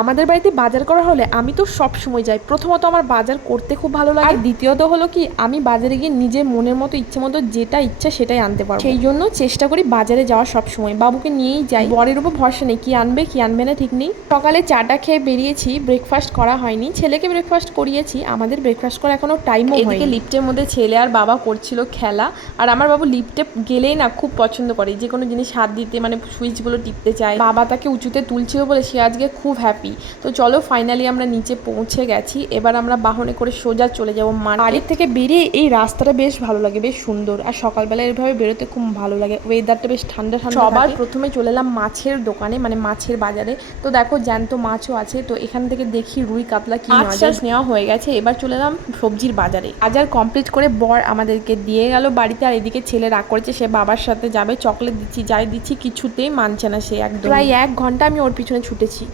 আমাদের বাড়িতে বাজার করা হলে আমি তো সব সময় যাই। প্রথমত আমার বাজার করতে খুব ভালো লাগে, আর দ্বিতীয়ত হলো কি আমি বাজারে গিয়ে নিজের মনের মতো ইচ্ছে মতো যেটা ইচ্ছা সেটাই আনতে পারবো। সেই জন্য চেষ্টা করি বাজারে যাওয়া সব সময়। বাবুকে নিয়েই যাই, বরের উপর ভরসা নেই, কি আনবে কি আনবে না ঠিক নেই। সকালে চাটা খেয়ে বেরিয়েছি, ব্রেকফাস্ট করা হয়নি, ছেলেকে ব্রেকফাস্ট করিয়েছি, আমাদের ব্রেকফাস্ট করা এখনো টাইমও হয়নি। এদিকে লিফটের মধ্যে ছেলে আর বাবা করছিল খেলা, আর আমার বাবু লিফটে গেলেই না খুব পছন্দ করে যে কোনো জিনিস হাত দিতে, মানে সুইচগুলো টিপতে চায়। বাবা তাকে উঁচুতে তুলছিল বলে সে আজকে খুব হ্যাপি। তো চলো ফাইনালি আমরা নিচে পৌঁছে গেছি। এবার আমরা বাহনে করে সোজা চলে যাবো বাড়ির থেকে বেরিয়ে। এই রাস্তাটা বেশ ভালো লাগে, বেশ সুন্দর, আর সকালবেলা এভাবে বেরোতে খুব ভালো লাগে, ওয়েদারটা বেশ ঠান্ডা ঠান্ডা। সবার প্রথমে চলে এলাম মাছের দোকানে, মানে মাছের বাজারে। তো দেখো জ্যান্ত মাছও আছে, তো এখান থেকে দেখি রুই কাতলা কি মাছ নেওয়া হয়ে গেছে। এবার চলে এলাম সবজির বাজারে। বাজার কমপ্লিট করে বর আমাদেরকে দিয়ে গেল বাড়িতে, আর এদিকে ছেলে রাগ করেছে, সে বাবার সাথে যাবে। চকলেট দিচ্ছি, যাই দিচ্ছি, কিছুতেই মানছে না সে একদম। প্রায় 1 ঘন্টা আমি ওর পিছনে ছুটেছি।